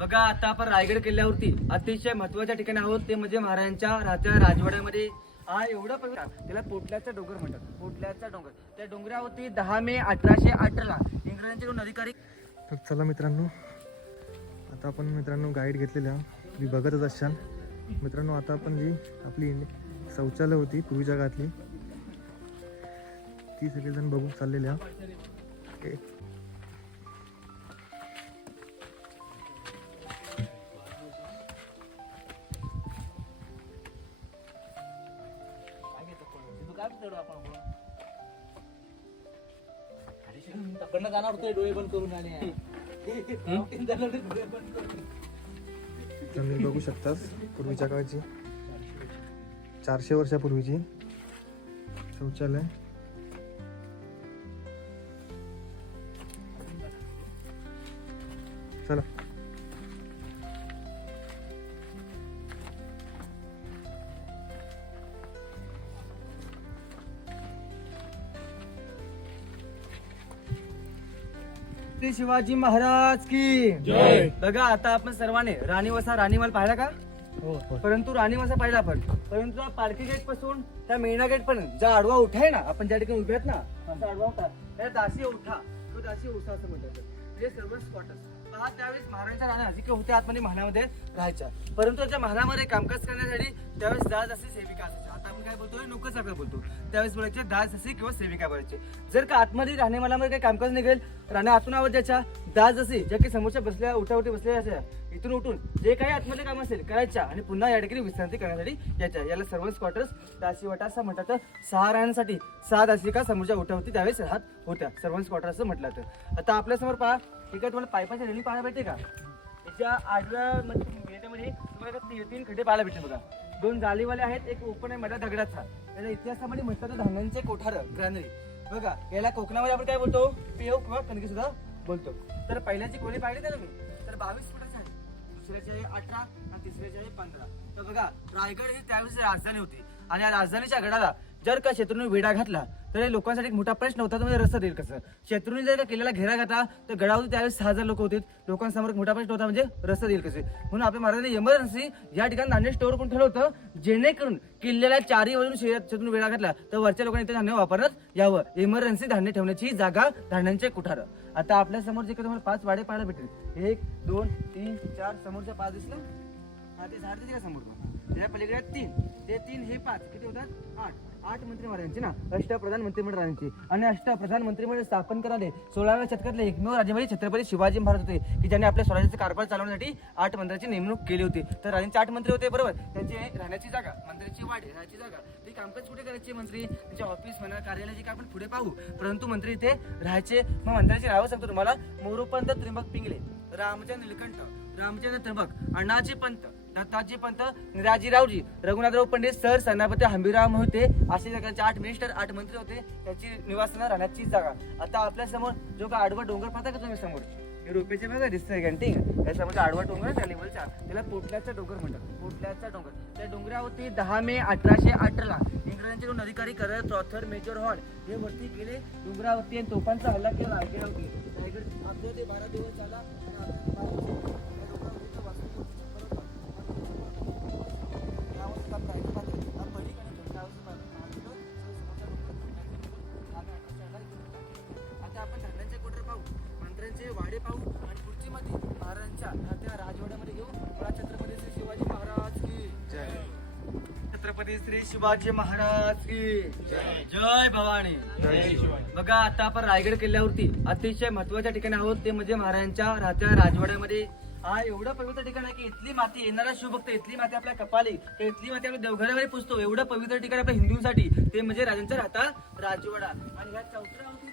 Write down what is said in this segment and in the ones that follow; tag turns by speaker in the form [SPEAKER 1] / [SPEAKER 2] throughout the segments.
[SPEAKER 1] बघा आता आपण रायगड किल्ल्यावरती अतिशय महत्त्वाच्या ठिकाणी आहोत. ते म्हणजे महाराजांच्या राहत्या राजवाड्यामध्ये. हा एवढा पवित्र त्याला पोटल्याचा डोंगर म्हणतात. पोटल्याचा डोंगर. त्या डोंगरावरती दहा मे अठराशे अठरा. इंग्रजांचे दोन अधिकारी
[SPEAKER 2] तर चला मित्रांनो आता आपण मित्रांनो गाईड घेतलेल्या मी बघतच असाल मित्रांनो आता आपण जी आपली शौचालय होती पूर्वी जगातली ती सगळेजण बघू चाललेल्या. ओके.
[SPEAKER 1] जाणार होते डोळे बंद करून
[SPEAKER 2] तर तुम्ही बघू शकता पूर्वीच्या काळची. चारशे वर्षापूर्वीची शौचालय.
[SPEAKER 1] श्री शिवाजी महाराज की.
[SPEAKER 3] जय.
[SPEAKER 1] बघा आता आपण सर्वांनी राणी वसा राणीमाल पाहिला का? परंतु राणी वसा पाहिला आपण. परंतु पालखी गेटपासून त्या मेणा गेट पण जो आडवा उठा आहे ना आपण ज्या ठिकाणी उभे आहेत ना असा आडवा उठा. त्या दासी उठा. तो दासी उठा असं म्हणतात. हे सर्व स्पॉटस पहा त्यावेळेस महाराजांच्या राण्या हजिके होत्या आतमध्ये महालामध्ये राहायच्या. परंतु त्याच्या महालामध्ये कामकाज करण्यासाठी त्यावेळेस दास असे सेविका असायच्या. आपण काय बोलतोय नोकर चाकर बोलतो. त्यावेळेस बोलायचे दास जसे किंवा सेविका बोलायचे. जर का आतमध्ये राहणेमालामध्ये काही कामकाज निघेल राण्या आतून आवाज द्यायच्या दास असे ज्या की समोरच्या बसल्या उठावटी बसल्या अशा इथून उठून जे काही आतमध्ये काम असेल करायच्या आणि पुन्हा या ठिकाणी विश्रांती करण्यासाठी याच्या याला सर्व क्वार्टर्स दासी वाटा असं म्हणतात सहा राहण्यासाठी सहा दासिका समोरच्या उठावती त्यावेळेस राहत होत्या. सर्व क्वार्टर असं म्हटलं तर. आता आपल्यासमोर पहा ठीक आहे तुम्हाला पायपाची रेली पाहायला भेटते का? ज्या आडव्या म्हणजे मध्ये तुम्हाला तीन तीन खड्डे पाहायला भेटते बघा. दोन जालीवाले आहेत एक ओपन आहे मधला दगडाचा. त्याला इतिहासामध्ये म्हणतात धान्यांचे कोठार ग्रॅनरी. बघा याला कोकणामध्ये आपण काय बोलतो? पेव किंवा कणकी सुद्धा बोलतो. तर पहिल्याची कोणी पाहिली ना तुम्ही? तर बावीस फुटाचे आहे. दुसऱ्याचे आहे अठरा आणि तिसऱ्याचे आहे पंधरा. तर बघा रायगड ही त्यावेळेस राजधानी होती. आणि या राजधानीच्या गडाला जर का शत्रूने वेढा घातला तर हे लोकांसाठी एक मोठा प्रश्न होता तो म्हणजे रस्ता देईल कसं? शत्रूने जर का किल्ल्याला घेरा घातला तर गडावर त्यावेळेस सहा हजार लोक होते. लोकांसमोर एक मोठा प्रश्न होता म्हणजे रस्ता देईल कसे? म्हणून आपल्या महाराजांनी इमर्जन्सी या ठिकाणी धान्य स्टोअर करून ठेवलं होतं? जेणेकरून किल्ल्याला चारही वरून शत्रून वेळा घातला तर वरच्या लोकांनी ते धान्य वापरत यावं. इमर्जन्सी धान्य ठेवण्याची जागा धान्यांचे कुठार. आता आपल्यासमोर जे काही तुम्हाला पाच वाडे पाहायला भेटेल. एक दोन तीन चार समोरच्या पाच दिसलं? हा ते झाड दिसते का समोर? त्याच्या पलीकडे तीन. ते तीन हे पाच. किती होतात? आठ. आठ मंत्री ना अष्टप्रधान मंत्रिमंडळांची आणि अष्टप्रधान मंत्रिमंडळ स्थापन करणारे सोळाव्या शतकातले एकमेव राजे म्हणजे छत्रपती शिवाजी महाराज होते की ज्यांनी आपल्या स्वराज्याचे कारभार चालवण्यासाठी आठ मंत्र्यांची नेमणूक केली होती. तर राजांचे आठ मंत्री होते बरोबर? त्यांची राहण्याची जागा मंत्र्यांची वाडी राहायची जागा. ते कामकाज कुठे करायचे मंत्री? त्यांचे ऑफिस म्हणा कार्यालयाची काय आपण पुढे पाहू. परंतु मंत्री इथे राहायचे मग मंत्र्यांची नावं सांगतो तुम्हाला. मोरोपंत त्रिंबक पिंगले रामचंद्र निलकंठ रामचंद्र त्रिंबक अण्णाजी पंत दत्ताजी पंत निराजीरावजी रघुनाथराव पंडित सर सेनापती हंबीराव होते असे जगाचे आठ मिनिस्टर आठ मंत्री होते. त्याची निवासस्थान राहण्याची जागा. आता आपल्यासमोर जो का आडवा डोंगर पाहता का तुम्ही समोर? हे रुपयाचे बघा दिसतंय घंटिंग याच्यामध्ये आडवा डोंगर आहे त्या लेवलचा त्याला पोटल्याचा डोंगर म्हणतात. पोटल्याचा डोंगर. त्या डोंगरावरती दहा मे अठराशे अठराला इंग्रजांचे दोन अधिकारी करत प्रॉथर मेजर हॉल हे वरती गेले डोंगरावरती आणि तोफांचा हल्ला केला. रायगडावरती रायगड अकरा ते बारा दिवस झाला. आता आपण धरणांचे कोटर पाहू मंत्र्यांचे वाडे पाहू आणि पुढची मध्ये महाराजांच्या त्या राजवाड्यामध्ये घेऊ मला छत्रपती श्री शिवाजी महाराज की
[SPEAKER 2] जय.
[SPEAKER 1] छत्रपती श्री शिवाजी महाराज की जय. भवानी. बघा आता आपण रायगड किल्ल्यावरती अतिशय महत्त्वाच्या ठिकाणी आहोत ते म्हणजे महाराजांच्या राहत्या राजवाड्यामध्ये. हा एवढं पवित्र ठिकाण आहे की इथली माती येणारा शिवभक्त इथली माती आपल्या कपाली तर इथली माती आपल्या देवघरामध्ये पुजतो एवढं पवित्र ठिकाण आपल्या हिंदूंसाठी ते म्हणजे राजांचा राहता राजवाडा. आणि ह्या चौथऱ्यावरती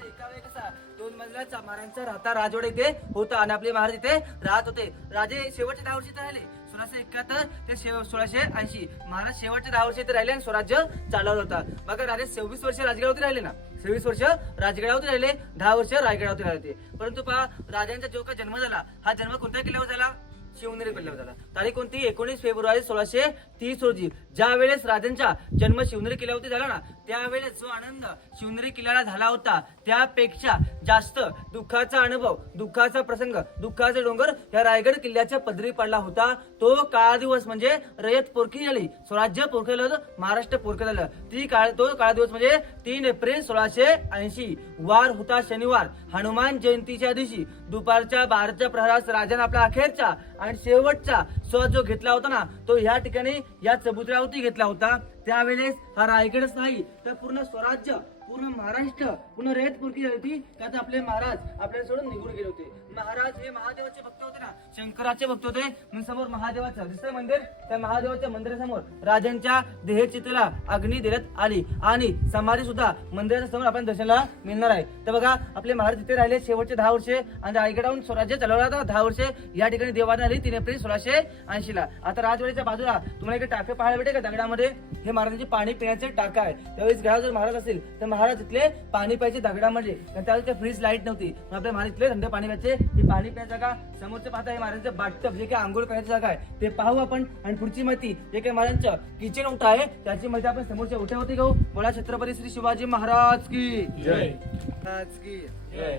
[SPEAKER 1] त्यावेळेस कसा दोन मजल्याचा महाराजांचा राहता राजवाडा इथे होता आणि आपले महाराज इथे राहत होते. राजे शेवटचे दहा वर्षी इथे राहिले. सोळाशे एकाहत्तर ते सोळाशे ऐंशी. महाराज शेवटचे दहा वर्ष इथे राहिले आणि स्वराज्य चालवलं होता. बघा राजे सव्वीस वर्ष राजगडावरती राहिले ना? सव्वीस वर्ष राजगडावरती राहिले दहा वर्ष रायगडावरती राहिले होते. परंतु पहा राजांचा जो का जन्म झाला हा जन्म कोणत्या किल्ल्यावर झाला? शिवनेरी किल्ल्यावर झाला. तारीख कोणती? एकोणीस फेब्रुवारी सोळाशे तीस रोजी. ज्या वेळेस राजांचा जन्म शिवनेरी किल्ल्यावरती झाला ना त्यावेळेस जो आनंद शिवनेरी किल्ल्याला झाला होता त्यापेक्षा जास्त दुःखाचा अनुभव दुःखाचा प्रसंग दुःखाचे डोंगर या रायगड किल्ल्याच्या पदरी पडला होता. तो काळा दिवस म्हणजे रयत पोरकी झाली स्वराज्य पोरखे झालं महाराष्ट्र पोरखे झालं. ती काळ तो काळा दिवस म्हणजे तीन एप्रिल सोळाशे ऐंशी. वार होता शनिवार हनुमान जयंतीच्या दिवशी. दुपारच्या बाराच्या प्रहरास राजाने आपला अखेरचा आणि शेवटचा स्व जो घेतला होता ना तो ह्या ठिकाणी या चबुतऱ्यावरती घेतला होता. त्यावेळेस हा रायगडच नाही तर पूर्ण स्वराज्य पूर्ण महाराष्ट्र पूर्ण रयत पुरकी झाली होती. त्यात आपले महाराज आपल्याला सोडून निघून गेले होते. महाराज हे महादेवाचे भक्त होते ना शंकराचे भक्त होते म्हणून समोर महादेवाचं. दुसरं मंदिर त्या महादेवाच्या मंदिरासमोर राजांच्या देहचितेला अग्नी देण्यात आली. आणि समाधी सुद्धा मंदिराच्या समोर आपण दर्शनाला मिळणार आहे. तर बघा आपले महाराज तिथे राहिले शेवटचे दहा वर्षे आणि रायगडाहून स्वराज्य चालवला होता दहा वर्षे या ठिकाणी देवाने आली तीन एप्रिल सोळाशे ऐंशी ला आता राजवाड्याच्या बाजूला तुम्हाला इकडे टाके पाहायला भेटेल का? दगडामध्ये हे महाराजांचे पाणी पिण्याचे टाका आहे. त्यावेळेस गळा जर महाराज असेल तर महाराज तिथले पाणी प्यायचे दगडामध्ये. त्यावेळेस फ्रीज लाइट नव्हती. आपल्या महाराज इथले थंड पाणी प्यायचे ही पाणी प्यायची जागा. समोरचं पाहता हे महाराजांचं बाटटप जे काही आंघोळ करायची जागा आहे. ते पाहू आपण. आणि पुढची माहिती जे काही महाराजांचं किचन उठा आहे. त्याची माहिती आपण समोरच्या उठ्यावरती घेऊ. बोला छत्रपती श्री शिवाजी महाराज की.
[SPEAKER 2] जय.
[SPEAKER 1] महाराज की.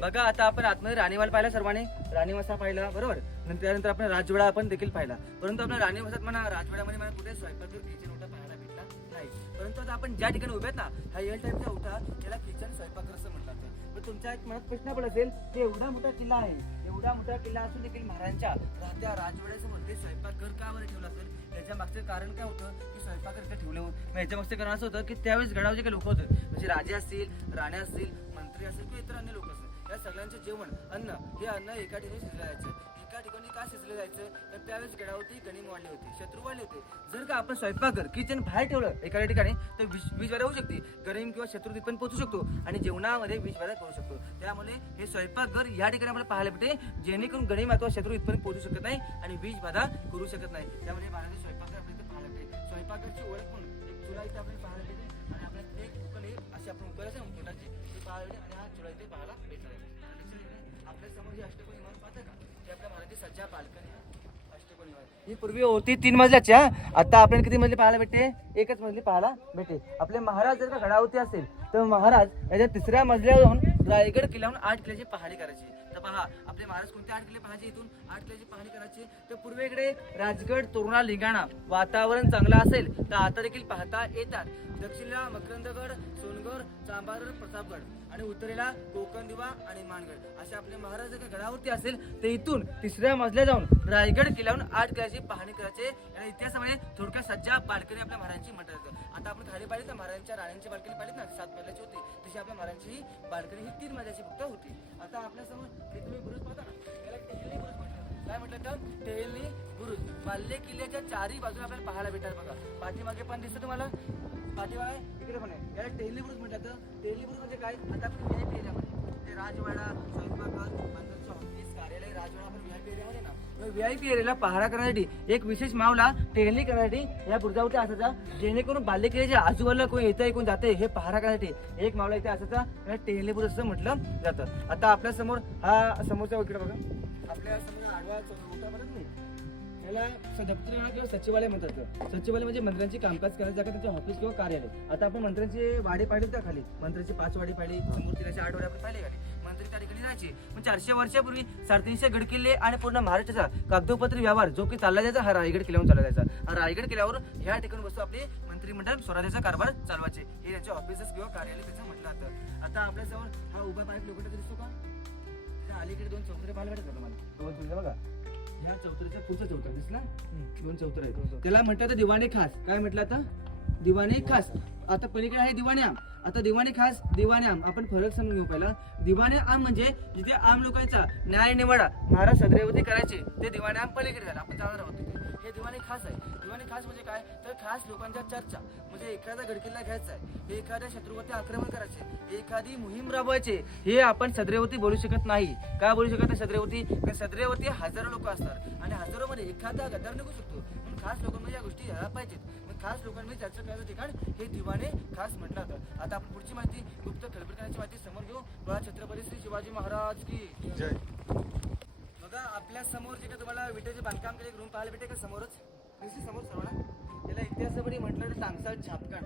[SPEAKER 1] बघा आता आपण आतमध्ये राणीवाल पाहिला सर्वांनी. राणीवासा पाहिला बरोबर? नंतर त्यानंतर आपण राजवाडा आपण देखील पाहिला. परंतु आपल्या राणीवासात म्हणा राजवाड्यामध्ये म्हणा कुठे स्वयंपाक किचन उठा पाहायला भेटला नाही. परंतु आता आपण ज्या ठिकाणी उभे ना हा एल टाईपचा उठा त्याला किचन स्वयंपाक असं म्हटलं जातं. पण तुमच्या एक मनात प्रश्न पण असेल ते एवढा मोठा किल्ला आहे. एवढा मोठा किल्ला असून देखील महाराजांच्या राहत्या राजवाड्यासमोर ते स्वयंपाकघर का बरं ठेवलं असेल? याच्या मागचं कारण काय होतं? की स्वयंपाकघर का ठेवलं होतं. याच्या मागचं कारण असं होतं की त्यावेळेस गडावचे काही लोक होते. म्हणजे राजे असतील राण्या असतील मंत्री असतील किंवा इतर अन्य लोक असतील. या सगळ्यांचं जेवण अन्न हे अन्न एका ठिकाणी शिजलं जायचं. का शिजलं जायचं? तर त्यावेळेस गडावरती गणिम वाढले होते शत्रू वाढले होते. जर का आपण स्वयंपाकघर किचन बाहेर ठेवलं एखाद्या ठिकाणी तर विष विष होऊ शकते. गणिम किंवा शत्रू तिथपर्यंत पण पोहोचू शकतो आणि जेवणामध्ये विष करू शकतो. त्यामुळे हे स्वयंपाकघर या ठिकाणी आपल्याला पाहायला भेटते जेणेकरून गणिम अथवा शत्रू इथपर्यंत पोहोचू शकत नाही आणि विष बाधा करू शकत नाही. त्यामुळे महाराज स्वयंपाकघर आपल्याला इथे पाहायला भेटते. स्वयंपाकघरची ओळख म्हणून एक चुला इथे आपल्याला पाहायला भेटते आणि आपल्याला एक उकल हे असे आपण उकल असेल उकलाची ते पाहायला भेटते आणि हा चुला इथे पाहायला भेटणार आहे. आपल्यासमोर जे अष्टपण ही पूर्वी होती तीन मजल्याची हा? आता आपल्याला किती मजली पाहायला भेटते? एकच मजली पाहायला भेटते. आपले महाराज जर का घडावती असेल तर महाराज याच्या तिसऱ्या मजल्यावर जाऊन रायगड किल्ल्याहून आठ किल्ल्याची पहाडी करायची. तर पहा आपले महाराज कोणते आठ किल्ले पाहायचे इथून? आठ किल्ल्याची पाहणी करायची. तर पूर्वेकडे राजगड तोरणा लिंगाणा वातावरण चांगलं असेल तर आता देखील पाहता येतात. दक्षिणला मकरंदगड सोनगड चांबारड प्रतापगड. आणि उत्तरेला कोकण दिवा आणि मानगड. असे आपले महाराज गडावरती असेल तर इथून तिसऱ्या मजल्या जाऊन रायगड किल्ल्याहून आठ किल्ल्याची पाहणी करायचे. आणि इतिहासामध्ये थोडक्यात सज्जा बालकणी आपल्या महाराजांची म्हटलं जातं आता आपण खाली पाहिजे तर महाराजांच्या राण्यांची बालकणी पाहिजे ना सात मजल्याची होती. तशी आपल्या महाराजांची ही ही तीन मजल्याची फक्त होती. आता आपल्यासमोर हे तुम्ही बुरुज पाहता ना. टेहली बुरुज म्हणतात काय म्हटलं तर? टेहली बुरुज. बाल्य किल्ल्याच्या चारही बाजूला आपल्याला पाहायला भेटतात बघा. पाठीमागे पण दिसतं तुम्हाला? पाठीमागे इकडे पण आहे. याला टेहली बुरुज म्हणतात. तर टेहली म्हणजे काय? आता आपण व्हीआयपी एरियामध्ये ते राजवाडा स्वयंपाकघर मंदिरचं ऑफिस कार्यालय राजवाडा आपण व्हीआयपी एरियामध्ये ना. व्हीआयपी एरियाला पहारा करण्यासाठी एक विशेष मावला टेहली करण्यासाठी या बुर्जावरती असायचा. जेणेकरून बाल्य किल्ल्याच्या आजूबाजूला कोणी येतं कोण जाते हे पहारा करण्यासाठी एक मावला इथे असायचा. त्याला टेहली बुरुज असं म्हटलं जातं. आता आपल्यासमोर हा समोरचा इकडे बघा. आपल्यासमोर आडवा मोठा म्हणत नाही त्याला स- दप्तरी किंवा सचिवालय म्हणतात सचिवालय म्हणजे मंत्र्यांची कामकाज करण्याची जागा त्याचे ऑफिस किंवा कार्यालय. आता आपण मंत्र्यांची वाडे पाहिले त्या खाली? मंत्र्यांची पाच वाडी पाहिली समोर तिराशे आठ वाडी आपण पाहिले खाली? मंत्री त्या ठिकाणी राहायचे पण चारशे वर्षापूर्वी साडेतीनशे गड किल्ले आणि पूर्ण महाराष्ट्राचा कागदोपत्री व्यवहार जो की चालला जायचा हा रायगड किल्ल्यावर चालला जायचा. रायगड किल्ल्यावर ह्या ठिकाणी बसतो आपले मंत्रिमंडळ स्वराज्याचा कारभार चालवायचे. हे त्यांचे ऑफिसेस किंवा कार्यालय त्याचं म्हटलं जातं. आता आपल्यासमोर हा उभा पाईप लोखंडाचा दिसतो का? त्या अलीकडे दोन चौथरे पाहायला भेटतात तुम्हाला? दोन बघा. ह्या पुढचा चौथरा दिसला? दोन चौथर त्याला म्हटलं तर दिवाणे खास. काय म्हटलं आता? दिवाणे खास. आता पलीकडे आहे दिवाणे आम आता दिवाणे खास दिवाणे आम आपण फरक समजून घेऊ पहिला. दिवाणे आम म्हणजे जिथे आम लोकांचा न्याय निवाडा महाराज सदैवती करायचे ते दिवाणे आम पलीकडे झालं. आपण जाणार आहोत. हे दिवाणे खास आहे. दिवाणे खास म्हणजे काय? तर खास लोकांच्या चर्चा. म्हणजे एखादा गडकिल्ला घ्यायचा आहे. हे एखाद्या शत्रूवरती आक्रमण करायचे. एखादी मोहीम राबवायचे. हे आपण सदरेवरती बोलू शकत नाही. का बोलू शकत नाही सदरेवरती? कारण सदरेवरती हजारो लोक असतात. आणि हजारो मध्ये एखादा गद्दार निघू शकतो. पण खास लोकांमध्ये या गोष्टी यायला पाहिजेत. खास लोकांमध्ये चर्चा करायचं ठिकाण? हे दिवाणे खास म्हटलं जातं आता आपण पुढची माहिती गुप्त खलबरखान्याची माहिती समोर घेऊ. बघा छत्रपती श्री शिवाजी महाराज की.
[SPEAKER 2] जय.
[SPEAKER 1] बघा आपल्यासमोर जे काय तुम्हाला विटेचे बांधकाम केले रूम पाहायला भेटे का समोरच? दिसते समोर सर्वांना याला इतिहासामध्ये म्हटलं तर तांगसाळ छापखान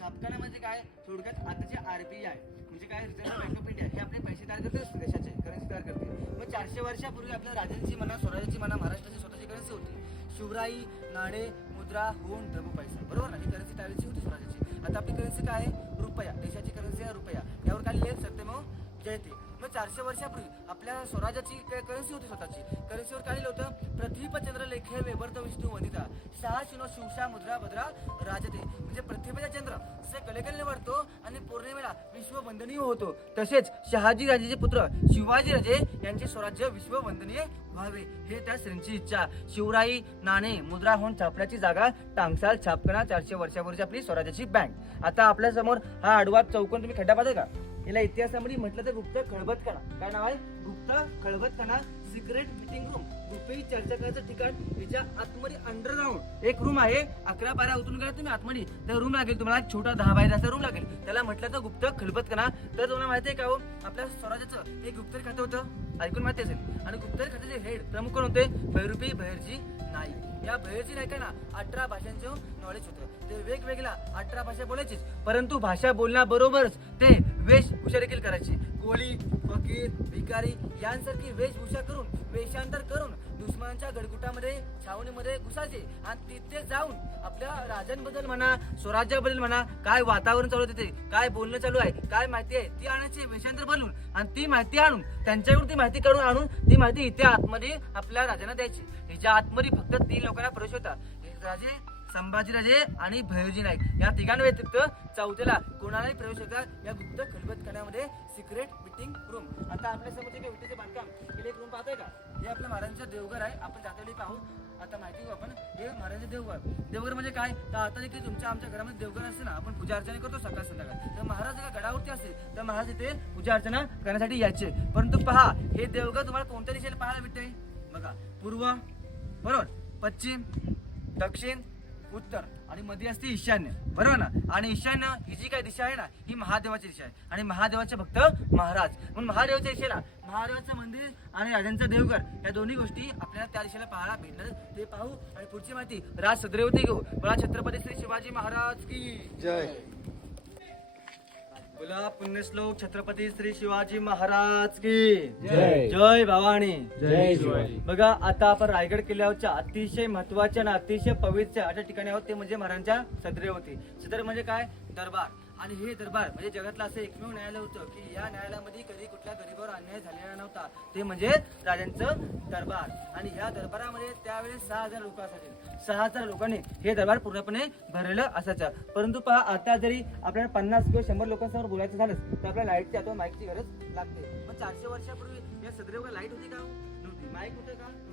[SPEAKER 1] छापखाना म्हणजे काय? थोडक्यात आताचे आरबीआय म्हणजे काय? रिझर्व्ह बँक ऑफ इंडिया हे आपले पैसे तयार करते असते देशाचे? करन्सी तयार करते. मग चारशे वर्षापूर्वी आपल्या राजांची म्हणा स्वराज्याची म्हणा महाराष्ट्राची स्वतःची करन्सी होती. शिवराई नाणे मुद्रा होऊन ढबू पैसा. बरोबर ना? ही करन्सी त्यावेळेची होती स्वराज्याची. आता आपली करन्सी काय आहे? रुपया. देशाची करन्सी आहे रुपया. यावर काय लिहिलं सत्यमेव जयते मग चारशे वर्षापूर्वी आपल्या स्वराज्याची करन्सी होती स्वतःची. करन्सीवर काय लिहिलं होतं? प्रतिपचंद्र चंद्र लेखे वेबर्त विष्णू वनिता. सहा शिनो शिवशा मुद्रा भद्रा राजते. म्हणजे प्रतिभेचा चंद्र. जसे कलेकले वाढतो आणि पौर्णिमेला विश्व वंदनीय होतो. तसेच शहाजी राजेचे पुत्र शिवाजी राजे यांचे स्वराज्य विश्व वंदनीय व्हावे. हे त्या श्रींची इच्छा. शिवराई नाणे मुद्रा होऊन छापण्याची जागा टांगसाल छापकणा चारशे वर्षापूर्वीची आपली स्वराज्याची बँक आता आपल्यासमोर हा आडवा चौकोन तुम्ही खड्डा पाहता का? याला इतिहासामध्ये म्हटलं तर गुप्त खळबतखाना काय नाव आहे? गुप्त खळबतखाना सिक्रेट मिटिंग रूम. गुप्तही चर्चा करायचं ठिकाण. याच्या आतमध्ये अंडरग्राऊंड एक रूम आहे. अकरा बारा उतरून गेला तुम्ही आतमध्ये. तर रूम लागेल तुम्हाला छोटा दहा बाय दहाचा रूम लागेल. त्याला म्हटलं तर गुप्त खलबतखाना तर तुम्हाला माहिती आहे का हो? आपल्या स्वराज्याचं हे गुप्तरी खातं होतं. ऐकून माहिती असेल. आणि गुप्तरी खात्याचे हेड प्रमुख कोण होते? भैरुपी भैरजी. नाईक या भैरजी नाईकांना अठरा भाषांचं नॉलेज होतं. ते वेगवेगळ्या अठरा भाषा बोलायचीच. परंतु भाषा बोलण्याबरोबरच ते वेशभूषा देखील करायची. गोळी फकीर भिकारी यांसारखी वेशभूषा करून वेशांतर करून दुश्मनांच्या गडगुटामध्ये छावणीमध्ये घुसायचे. आणि तिथे जाऊन आपल्या राजांबद्दल म्हणा स्वराज्याबद्दल म्हणा काय वातावरण चालू तिथे? काय बोलणं चालू आहे? काय माहिती आहे? ती आणायची वेशांतर बनवून आणि ती माहिती आणून त्यांच्याकडून ती माहिती काढून आणून ती माहिती इथे आतमध्ये आपल्या राजांना द्यायची. हिच्या आतमध्ये फक्त तीन लोकांना प्रवेश होता. राजे संभाजीराजे आणि भैरजी नाईक. या तिघांव्यतिरिक्त चौथ्याला कोणालाही प्रवेश होता या गुप्त खलबतखान्यामध्ये सिक्रेट मिटिंग रूम आता आपल्यासमोर जे विटेचे बांधकाम केले एक रूम पाहतोय का? हे आपल्या महाराजांचं देवघर आहे. आपण जातेवेळी पाहू. आता माहिती घेऊ आपण. हे महाराजांचे देवघर. देवघर म्हणजे काय? तर आता देखील तुमच्या आमच्या घरामध्ये देवघर असते ना आपण पूजा अर्चना करतो सकाळ संध्याकाळ. तर महाराज एका गडावरती असते तर महाराज इथे पूजा अर्चना करण्यासाठी यायचे. परंतु पहा हे देवघर तुम्हाला कोणत्या दिशेला पाहायला भेटते बघा पूर्व बरोबर पश्चिम दक्षिण उत्तर आणि मध्ये असते ईशान्य. बरोबर ना? आणि ईशान्य ही जी काय दिशा आहे ना ही महादेवाची दिशा आहे. आणि महादेवाचे भक्त महाराज. म्हणून महादेवाच्या दिशेला महादेवाचं मंदिर आणि राजांचं देवघर या दोन्ही गोष्टी आपल्याला त्या दिशेला पाहायला भेटणार. ते पाहू आणि पुढची माहिती राज सदरेवती घेऊ. मला छत्रपती श्री शिवाजी महाराज की
[SPEAKER 2] जय.
[SPEAKER 1] बोला पुण्यश्लोक छत्रपती श्री शिवाजी महाराज की.
[SPEAKER 3] जय.
[SPEAKER 1] जय भवानी.
[SPEAKER 3] जय शिवाजी.
[SPEAKER 1] बघा आता आपण रायगड किल्ल्यावरच्या अतिशय महत्त्वाच्या आणि अतिशय पवित्र अशा ठिकाणी आहोत ते म्हणजे महाराजांच्या सदरे होते. सदर म्हणजे काय? दरबार. आणि हे दरबार म्हणजे जगातलं असं एकमेव न्यायालय होतं की या न्यायालयामध्ये कधी कुठल्या गरीबावर अन्याय झालेला नव्हता. ते म्हणजे राजांचं दरबार. आणि या दरबारामध्ये त्यावेळेस सहा हजार लोक असायचे. सहा हजार लोकांनी हे दरबार पूर्णपणे भरलेलं असायचं. परंतु पहा आता जरी आपल्याला पन्नास किंवा शंभर लोकांसमोर बोलायचं झालं तर आपल्याला लाईटची अथवा माईकची गरज लागते. पण चारशे वर्षापूर्वी या सदरेवर लाइट होती का हो? नव्हती. माईक होतं का?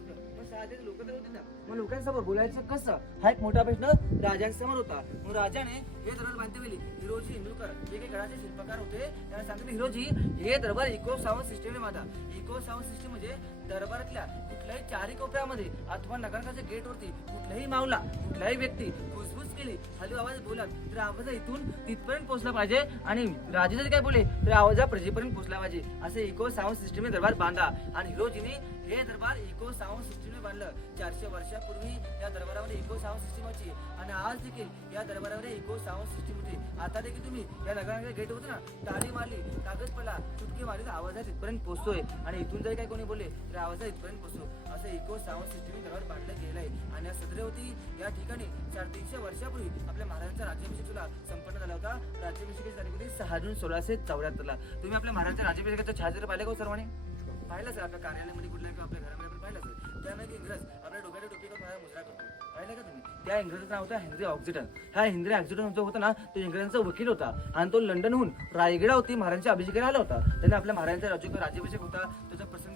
[SPEAKER 1] मग लोकांसमोर बोलायचं कसं? हा एक मोठा प्रश्न राजांसमोर होता. मग राजाने हे दरबार बांधते हिरोजी इंदुकर जे काही गडाचे शिल्पकार होते त्यांना सांगितले हिरोजी हे दरबार इको साऊंड सिस्टीम माझा इको साऊंड सिस्टीम म्हणजे दरबारातल्या कुठल्याही चारी कोपऱ्यामध्ये अथवा नगरकाच्या गेटवरती कुठल्याही मावला कुठलाही व्यक्ती फुसफुस केली हलू आवाज बोलत तर आवाज इथून तिथपर्यंत पोहोचला पाहिजे आणि राजे जरी काय बोले तर आवाज प्रजेपर्यंत पोहोचला पाहिजे. असे इको साऊंड सिस्टीम दरबार बांधा आणि हिरोजीने हे दरबार इको साऊंड सिस्टीमने बांधलं. चारशे वर्षापूर्वी या दरबारामध्ये इको साऊंड सिस्टीम होती आणि आज देखील या दरबारामध्ये इको साऊंड सिस्टीम होती. आता देखील तुम्ही या नगराच्या गेट होते ना टाळी मारली कागद पडला चुटकी मारली तर आवाज तिथपर्यंत पोहोचतोय. आणि इथून जरी काय कोणी बोलले तर त्या हा इथपर्यंत पोहोचतो असं इको साऊंड सिस्टीम दरबार बांधलं आहे आणि या सदरेवती या ठिकाणी साडेतीनशे वर्षापूर्वी आपल्या महाराजांचा राज्याभिषेक सुद्धा संपन्न झाला होता. राज्याभिषेकाची तारीख होती सहा जून सोळाशे चौऱ्याहत्तरला. तुम्ही आपल्या महाराजांच्या राज्याभिषेकाचं छायाचित्र पाहिलं का हो सर्वांनी? पाहिलं सर आपल्या कार्यालयामध्ये कुठल्या किंवा आपल्या घरामध्ये पण पाहिलं सर. त्यामध्ये इंग्रज आपल्या डोक्याच्या टोपी करून मला मुजरा करतो. पाहिलं का तुम्ही? त्या इंग्रजाचं नाव होतं हेनरी ऑक्सिटन हा हेनरी ऑक्सिटन जो होता ना तो इंग्रजांचा वकील होता. आणि तो लंडनहून रायगडावरती महाराजांच्या अभिषेकाला आला होता. त्याने आपल्या महाराजांचा राज्य राज्याभिषेक होता. त्याचा प्रसंग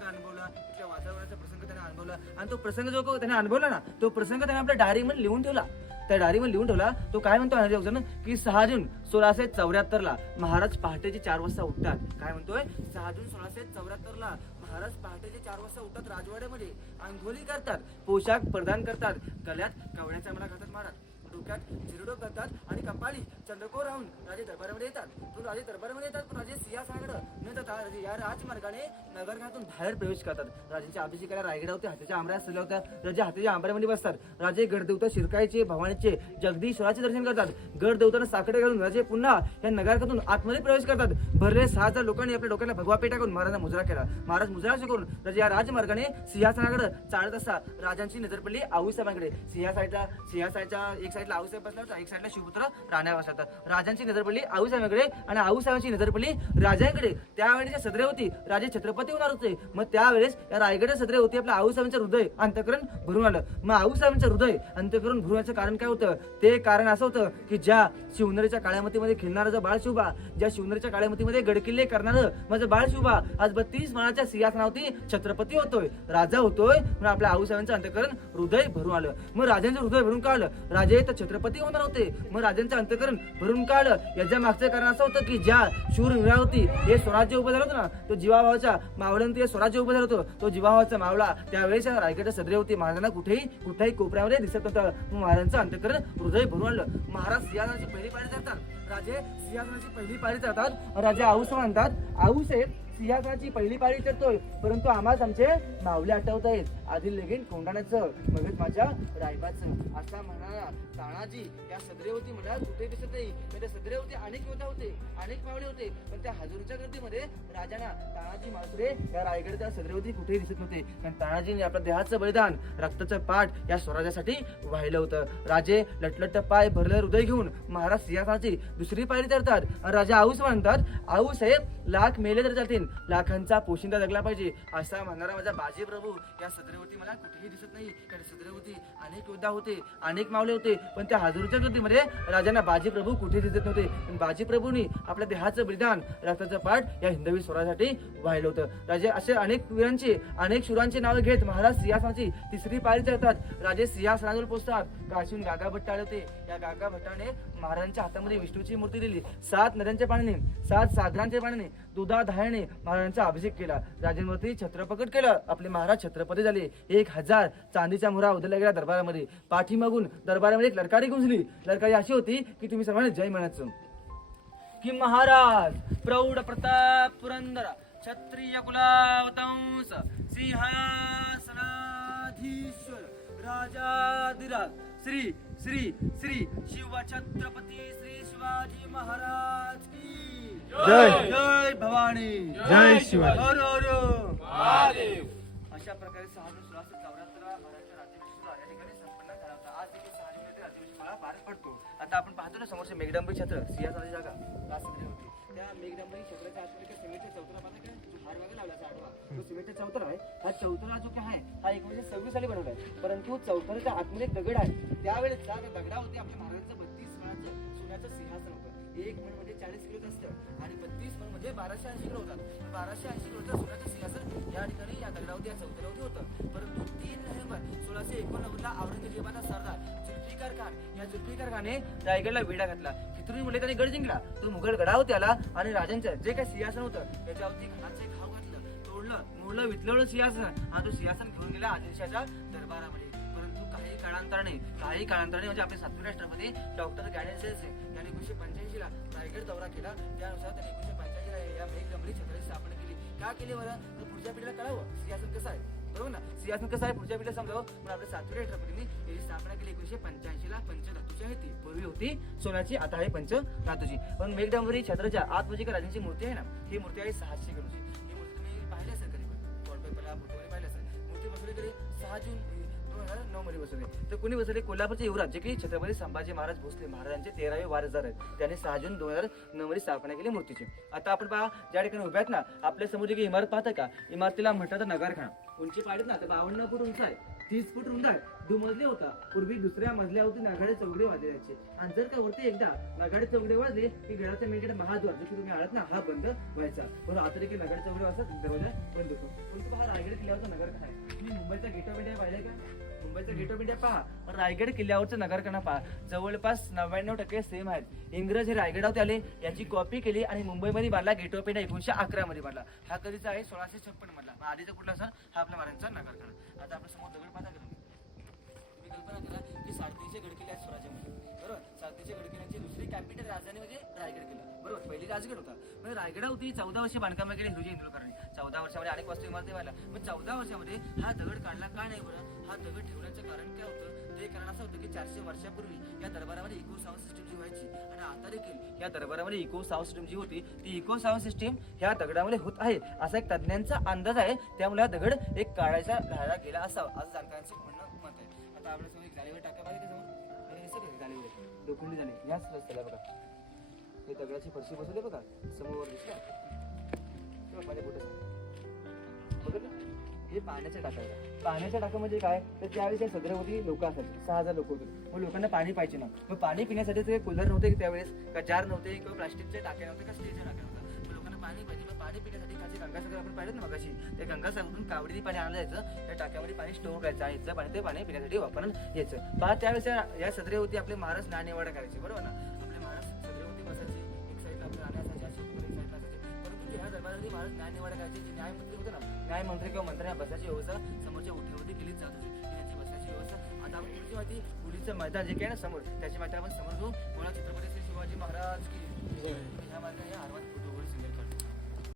[SPEAKER 1] प्रसंग आणि तो प्रसंग जो को- त्याने अनुभवला ना तो प्रसंग त्याने आपल्या डायरीमध्ये लिहून ठेवला. त्या डायरीमध्ये लिहून ठेवला तो काय म्हणतो हेनरी की सहा जून सोळाशे चौऱ्याहत्तरला महाराज पहाटेचे चार वाजता उठतात. काय म्हणतोय? सहा जून सोळाशे चौऱ्याहत्तरला महाराज पहाटेचे चार वाजता उठतात राजवाड्यामध्ये. आंघोळी करतात पोशाख प्रदान करतात. गळ्यात कवड्याचा मला घातात महाराज. डोक्यात जिरडो करतात आणि कपाळी चंद्रकोर राहून राजे दरबारामध्ये येतात. पण राजे दरबारामध्ये येतात पण राजे सिंहासनाकडे न जाता या राजमार्गाने नगरघातून बाहेर प्रवेश करतात. राजांच्या अभिषेकाला रायगडा होते हाताच्या आंबऱ्या सजल्या होत्या राजे हाताच्या आंबऱ्यामध्ये बसतात. राजे गडदेवता शिरकायचे भवानीचे जगदीश्वराचे दर्शन करतात. गडदेवतांना साकडे घालून राजे पुन्हा या नगरघातून आतमध्ये प्रवेश करतात. भरले सहा हजार लोकांनी आपल्या डोक्याला भगवा पेटा करून महाराजांना मुजरा केला. महाराज मुजरा करून राजे या राजमार्गाने सिंहासनाकडे चालत असता राजांची नजर पडली आऊसाहेबांकडे. सिंहा साईडला सिंहा साईडच्या एक साईडला आऊसाहेब बसल्यावर एक साईडला शिवपुत्र राण्या बसला राजांची नजर पडली आऊसाहेबांकडे आणि आऊसाहेबांची नजर पडली राजांकडे. त्यावेळेच्या सदरे होती. राजे छत्रपती होणार होते. मग त्यावेळेस या रायगडच्या सदरे होती. आपल्या आऊसाहेबांचं हृदय अंतकरण भरून आलं. मग आऊसाहेबांचं हृदय अंतकरण भरून कारण काय होतं? ते कारण असं होतं की ज्या शिवनेरीच्या काळ्यामतीमध्ये खेळणारा जो बाळ शिवबा ज्या शिवनेरीच्या काळ्यामतीमध्ये गडकिल्ले करणारं माझं बाळ शिवबा आज बत्तीस माळाच्या सिंहासनावरती छत्रपती होतोय राजा होतोय. म्हणून आपल्या आऊसाहेबांचं अंतकरण हृदय भरून आलं. मग राजांचं हृदय भरून का आलं? राजे तर छत्रपती होणार होते. मग राजांचं अंतकरण भरून काढलं. याच्या मागचं कारण असं होतं की ज्या शूर होती हे स्वराज्य उभं झालं होतं ना तो जीवाभावाच्या मावळ्यांत हे स्वराज्य उभं झालं होतं. तो जीवाभावाचा मावळा त्यावेळेस रायगडच्या सदरे होते. महाराजांना कुठेही कुठल्याही कोपऱ्यामध्ये दिसत नव्हतं. मग महाराजांचं अंतकरण हृदय भरून आणलं. महाराज सिंहासनाची पहिली पायरी चढतात राजे सिंहासनाची पहिली पायरी चढतात राजे आऊस म्हणतात आऊस आहे सिंहासनाची पहिली पायरी चढतोय. परंतु आम्हाला आमचे मावले आठवत आहेत आधी लगीन कोंडाण्याचं मगच माझ्या रायबाचं. असा म्हणाला तानाजी या सदरेवरती म्हणाल कुठे दिसत नाही. पण त्या सदरेवरती अनेक योद्धा होते अनेक मावळे होते. पण त्या हजूरच्या गर्दीमध्ये राजाना तानाजी मासुरे या रायगडच्या सदरेवरती कुठेही दिसत नव्हते. कारण तानाजीने आपल्या देहाचं बलिदान रक्ताचं पाठ या स्वराज्यासाठी वाहिलं होतं. राजे लटलट पाय भरले हृदय घेऊन महाराज सिंहासनाची दुसरी पायरी चढतात. राजा आऊस म्हणतात आऊस साहेब लाख मेले तर चालतील. लाखांचा पोशिंदा जगला पाहिजे असा म्हणणारा माझा बाजी प्रभू. या सदरेवरती मला कुठेही दिसत नाही. कारण सदरेवरती अनेक योद्धा होते अनेक मावले होते पण त्या हजूरच्या गर्दीमध्ये राजांना बाजी प्रभू कुठे दिसत नव्हते. पण बाजी प्रभूंनी आपल्या देहाचं बलिदान रक्ताचं पाठ या हिंदवी स्वरासाठी वाहिलं होतं. राजे असे अनेक वीरांचे अनेक शुरांचे नावे घेत महाराज सिंहासनाची तिसरी पायरी चढतात. राजे सिंहासनावर पोहोचतात काशीहून गागा भट्ट आले होते या गागा भट्टाने महाराजांच्या हातामध्ये विष्णूची मूर्ती दिली. सात नद्यांच्या पाण्याने सात सागरांच्या पाण्याने दुधाधायाने महाराजांचा अभिषेक केला. राजांवरती छत्रपकट केलं. आपले महाराज छत्रपती झाले. एक हजार चांदीचा मुरा उधळला गेला दरबारामध्ये. पाठीमागून दरबारामध्ये एक लडकारी गुंजली लडकारी अशी होती की तुम्ही सर्वांना जय म्हणायचं. की महाराज प्रौढ प्रताप पुरंदर क्षत्रिय कुलावतंस सिंहासनाधीश्वर राजाधिराज श्री श्री श्री शिव छत्रपती श्री शिवाजी महाराज की
[SPEAKER 2] जय.
[SPEAKER 1] जय भवानी।
[SPEAKER 2] जय
[SPEAKER 1] हर अशा प्रकारे सहा जून सोळाशे चौऱ्याहत्तर महाराष्ट्र राज्याभिषेक या ठिकाणी संपन्न झाला होता. आज देखील सहा जून येथे राज्याभिषेक सोहळा पार पडतो. आता आपण पाहतो ना समोरचे मेघडंबरी छत्र सिंहासनाची जागा. होती. त्या मेघडंबरी आतमध्ये सिमेंटचा चौथरा पाहता काय? जो लावला असा सिमेंटचा चौथरा आहे. हा चौथरा जो काय आहे हा एकोणीशे सव्वीस साली बनवला आहे. परंतु चौथऱ्याच्या आतमध्ये एक दगड आहे. त्यावेळेस त्या दगडावरती आपल्या महाराजांचं बत्तीस सोन्याचं सिंहासन होतं. एक मिनिट म्हणजे चाळीस किलो असतं. आणि बत्तीस मिनिट म्हणजे बाराशे ऐंशी किलो होतात. बाराशे ऐंशी किलोचं सोन्याचं सिंहासन या ठिकाणी या दगडावरती या चौथऱ्यावरती होतं. परंतु तीन नोव्हेंबर सोळाशे एकोणनव्वदला औरंगजेबाचा सरदार जुल्फिकार खान या जुल्फिकार खाने रायगडला वेढा घातला. कितून मुले त्याने गड जिंकला. तो मुघल गडावरती आला आणि राजांचं जे काही सिंहासन होतं त्याच्यावरती खानाचे घाव घातलं तोडलं मोडलं वितलवलं सिंहासन. आणि तो सिंहासन घेऊन गेला आदिलशाच्या दरबारामध्ये. काळांतराने काही काळांतराने म्हणजे आपले सातवे राष्ट्रपती डॉक्टर गॅडेन्सेल्स यांनी एकोणीशे पंच्याऐंशी ला रायगड दौरा केला. त्यानुसार त्यांनी एकोणीशे पंच्याऐंशी ला या मेघडंबरी क्षेत्राची स्थापना केली. का केली बरं तर पुढच्या पिढीला कळावं. सिंहासन कसं आहे? बरोबर ना? सिंहासन कसं आहे? पुढच्या पिढीला समजावं. पण आपल्या सातवे राष्ट्रपतींनी याची स्थापना केली एकोणीशे पंच्याऐंशी ला पंचधातूची आहे ती. पूर्वी होती सोन्याची आता आहे पंच धातूची पण मेघडंबरी क्षेत्राच्या आतमध्ये म्हणजे का राजांची मूर्ती आहे ना? ही मूर्ती आहे सहाशे किलोची ही मूर्ती तुम्ही पाहिली असेल कधी पण? वॉलपेपरला फोटोमध्ये पाहिली असेल. मूर्ती बसवली तरी सहा जून दोन नऊ मध्ये तर कुणी बसवले? कोल्हापूरचे युवराज जे की छत्रपती संभाजी महाराज भोसले महाराजांचे तेरावे वारसदार आहेत. त्यांनी सहा जून दोन हजार नऊ मध्ये स्थापना केली मूर्तीची. आता आपण पहा ज्या ठिकाणी उभ्यात ना आपल्यासमोर जी इमारत पाहता का? इमारतीला म्हणतात तर नगारखाना. उंची पाडत ना तर बावन्न फूट उंच आहे. तीस फूट रुंद आहे. दुमजले होता. पूर्वी दुसऱ्या मजल्यावरती नागाडे चौघडे वाजले जायचे आणि जर का वरती एकदा नागाडे चौघडे वाजले की गडाच्या मेकडे महाद्वार जो की तुम्ही आळत ना हा बंद व्हायचा. पण आता देखील नागाडे चौघडे वाजतात दरवाजा बंद होतो. परंतु हा रायगड किल्ल्यावरचा नगर आहे. तुम्ही मुंबईचा गेट ऑफ इंडिया पाहिजे का? मुंबईचं गेट ऑफ इंडिया पहा. पण रायगड किल्ल्यावरचं नगरखाना पहा. जवळपास नव्याण्णव टक्के सेम आहेत. इंग्रज हे रायगडावर आले याची कॉपी केली आणि मुंबईमध्ये बांधला गेट ऑफ इंडिया एकोणीशे अकरा मध्ये बांधला. हा कधीचा आहे? सोळाशे छप्पन मधला. आधीचा कुठला असा? हा आपल्या महाराजांचा नगरखाना आता आपल्यासमोर दगड पाहता का तुम्ही? कल्पना करा की साडेतीनशे गड किल्ले आहेत स्वराज्यामध्ये. कॅपिटल राजधानी म्हणजे रायगड किल्ला. बरोबर राजगड होता. म्हणजे रायगडावरती चौदा वर्ष बांधकाम केले हिरोजी इंदुरकरांनी चौदा वर्षामध्ये अनेक वस्तू इमारती व्हायला मग चौदा वर्षामध्ये हा दगड काढला का नाही बरं? हा दगड ठेवण्याचं कारण काय होतं? ते कारण असं होतं की चारशे वर्षापूर्वी या दरबारामध्ये इको साऊंड सिस्टम जी व्हायची आणि आता देखील या दरबारामध्ये इको साऊंड सिस्टम जी होती ती इको साऊंड सिस्टीम ह्या दगडामध्ये होत आहे असा एक तज्ज्ञांचा अंदाज आहे. त्यामुळे हा दगड एक काढायचा राहायला गेला असावा असं जाणकारांचं म्हणणं मत आहे. आता आपल्यासमोर एक जाळीवर टाका पाहिजे समोर. जाळीवर लोखंडी याच रस्त्याला बघा. हे दगडाची फरशी बसवली बघा. समोर दिसलं ते माझ्या बोटात बघितलं? हे पाण्याच्या टाकायला पाण्याच्या टाका म्हणजे काय? तर त्यावेळेस या सदरावरती लोक असायचे. सहा हजार लोक होते. मग लोकांना पाणी पाहिजे ना. मग पाणी पिण्यासाठी ते कूलर नव्हते की त्यावेळेस? का जार नव्हते किंवा प्लास्टिकचे टाके नव्हते का स्टीलच्या टाक्या नव्हत्या लोकांना पाणी पाहिजे. मग पाणी पिण्यासाठी खाली गंगासागर आपण पाहिलं ना मगाशी? ते गंगासागरून कावडीने पाणी आणलं जायचं. त्या टाक्यामध्ये पाणी स्टोर करायचं. आणि इथलं पाणी ते पाणी पिण्यासाठी वापरून यायचं. पहा त्यावेळेस या- या सदरेवरती आपले महाराज नाणेवाडा करायचे. बरोबर ना? दरबारामध्ये महाराज न्यायनिवाडा करायचे. जे न्यायमंत्री होते ना न्यायमंत्री किंवा मंत्र्यांना बसायची व्यवस्था समोरच्या उठ्यावरती केलीच जात होती. त्यांची बसायची व्यवस्था आता आपण पुढची माहिती पुढीचं मैदान जे काय ना समोर त्याची माहिती आपण समोर घेऊ. कोणा छत्रपती श्री शिवाजी महाराज की ह्या मार्गाने हरवत